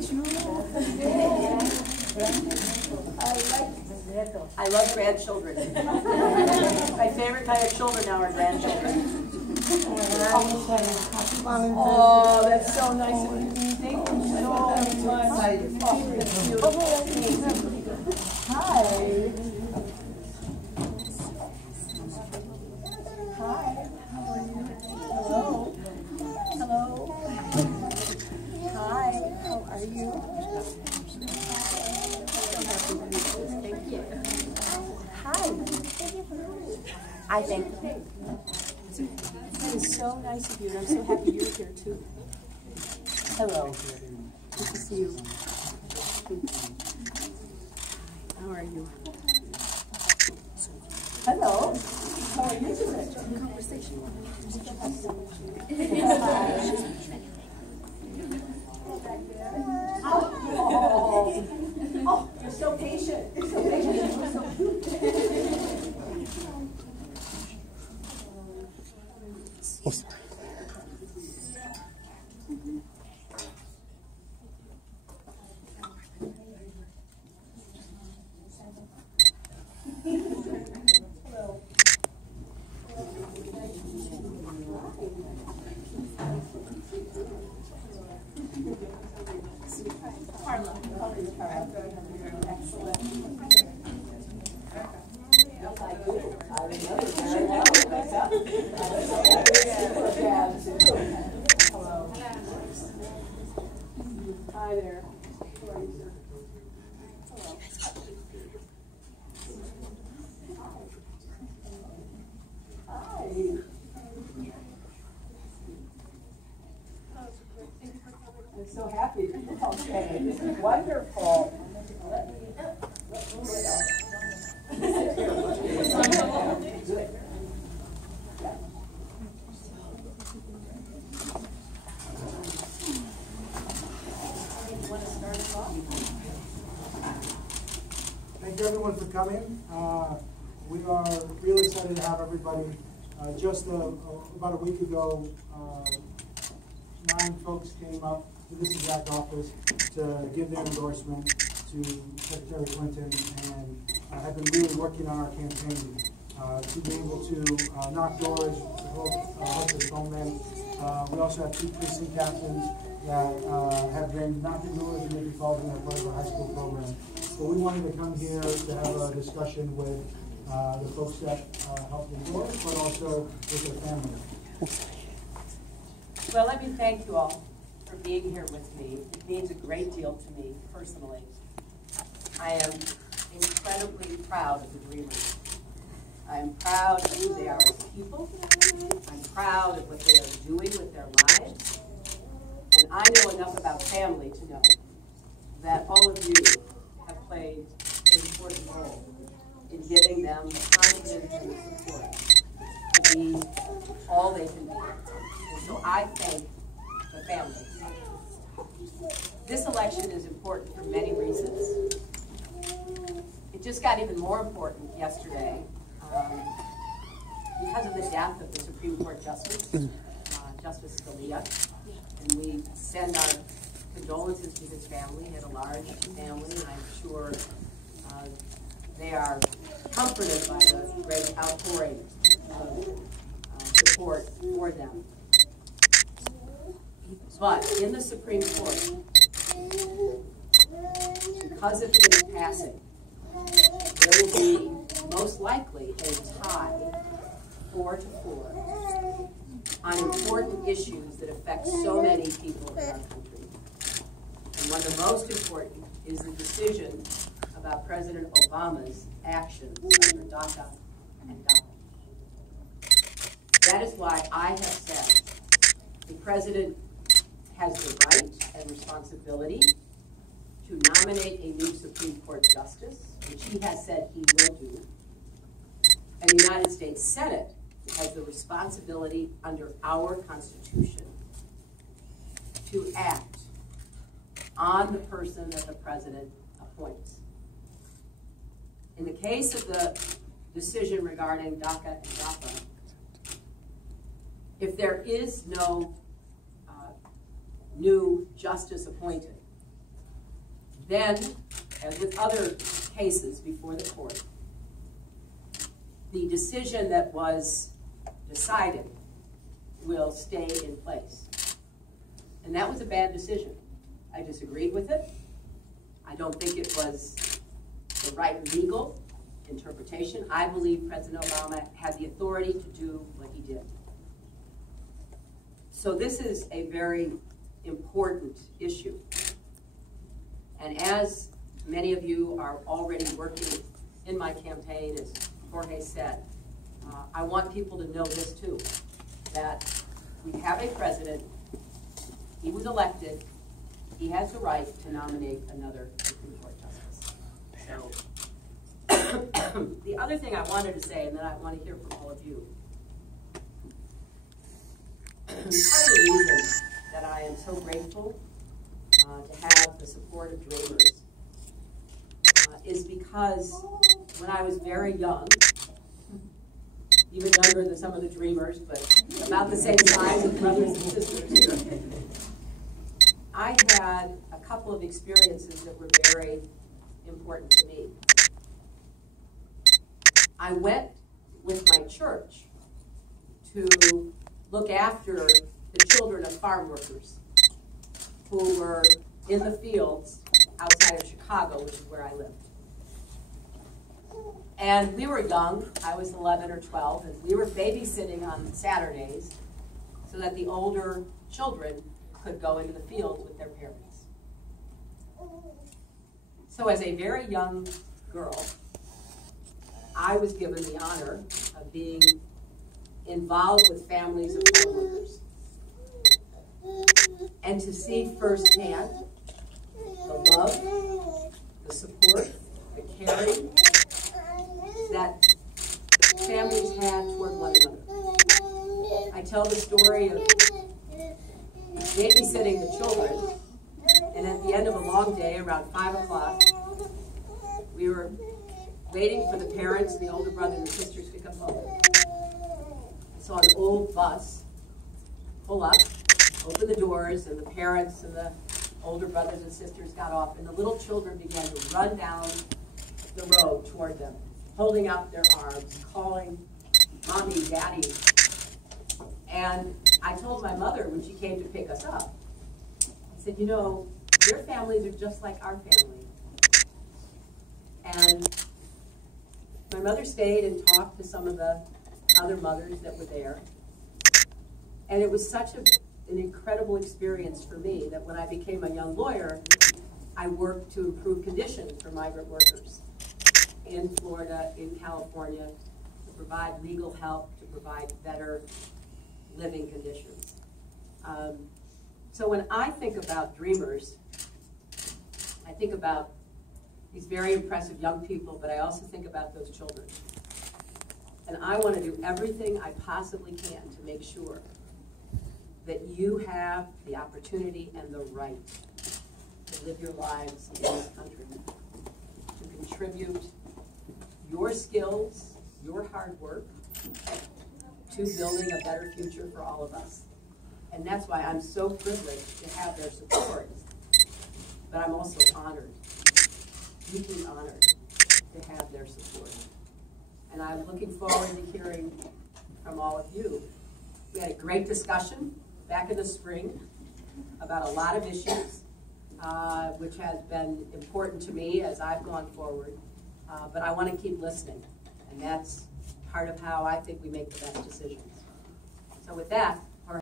meet you. I love grandchildren. My favorite kind of children now are grandchildren. Oh, that's so nice of you. Thank you so much. Hi. Hi. How are you? Hello. Hello. Hi. How are you? Thank you. Hi. I thank you. That is so nice of you, and I'm so happy you're here too. Hello. Good to see you. How are you? Hello. How are you today? Conversation. Oh, you're so patient. You're so patient. You're so cute. Yes. Hi there. How are you, sir? Hello. Hi. I'm so happy. Okay, this is wonderful. Let me move it up. Good. Thank you everyone for coming. We are really excited to have everybody. Just about a week ago, 9 folks came up to this exact office to give their endorsement to Secretary Clinton and have been really working on our campaign to be able to knock doors, host atonement. We also have 2 precinct captains that have been knocking doors and maybe following that part of our high school program. So we wanted to come here to have a discussion with the folks that helped endorse, but also with their families. Well, let me thank you all for being here with me. It means a great deal to me personally. I am incredibly proud of the Dreamers. I'm proud of who they are as people. I'm proud of what they are doing with their lives. And I know enough about family to know that all of you have played an important role in giving them the confidence and the support to be all they can be. And so I thank the family. This election is important for many reasons. It just got even more important yesterday because of the death of the Supreme Court Justice, Justice Scalia. And we send our condolences to his family. He had a large family, and I'm sure they are comforted by the great outpouring of support for them. But in the Supreme Court, because of his passing, there will be most likely a tie 4-4 on important issues that affect so many people in our country. And one of the most important is the decision about President Obama's actions under DACA and DAPA. That is why I have said the President has the right and responsibility to nominate a new Supreme Court Justice, which he has said he will do. And the United States Senate has the responsibility under our Constitution to act on the person that the President appoints. In the case of the decision regarding DACA and DAPA, if there is no new justice appointed, Then, as with other cases before the court, the decision that was decided will stay in place. And that was a bad decision. I disagreed with it. I don't think it was the right legal interpretation. I believe President Obama had the authority to do what he did. So this is a very important issue. And as many of you are already working in my campaign, as Jorge said, I want people to know this too, that we have a president, he was elected, he has the right to nominate another Supreme Court justice. So, the other thing I wanted to say, and then I want to hear from all of you, part of the reason that I am so grateful to have the support of Dreamers is because when I was very young, even younger than some of the Dreamers, but about the same size as brothers and sisters, I had a couple of experiences that were very important to me. I went with my church to look after the children of farm workers who were in the fields outside of Chicago, which is where I lived. And we were young, I was 11 or 12, and we were babysitting on Saturdays so that the older children could go into the fields with their parents. So as a very young girl, I was given the honor of being involved with families of farm workers and to see firsthand the love, the support, the caring that families had toward one another. I tell the story of babysitting the children, and at the end of a long day, around 5 o'clock, we were waiting for the parents, the older brother and sisters to come home. I saw an old bus pull up, open the doors, and the parents and the older brothers and sisters got off, and the little children began to run down the road toward them, holding out their arms, calling Mommy, Daddy. And I told my mother when she came to pick us up, I said, you know, your families are just like our family. And my mother stayed and talked to some of the other mothers that were there. And it was such an incredible experience for me that when I became a young lawyer, I worked to improve conditions for migrant workers in Florida, in California, to provide legal help, to provide better living conditions. So when I think about Dreamers, I think about these very impressive young people, but I also think about those children. And I want to do everything I possibly can to make sure that you have the opportunity and the right to live your lives in this country, to contribute your skills, your hard work, to building a better future for all of us. And that's why I'm so privileged to have their support. But I'm also honored, deeply honored, to have their support. And I'm looking forward to hearing from all of you. We had a great discussion back in the spring about a lot of issues, which has been important to me as I've gone forward. But I want to keep listening, and that's part of how I think we make the best decisions. So with that,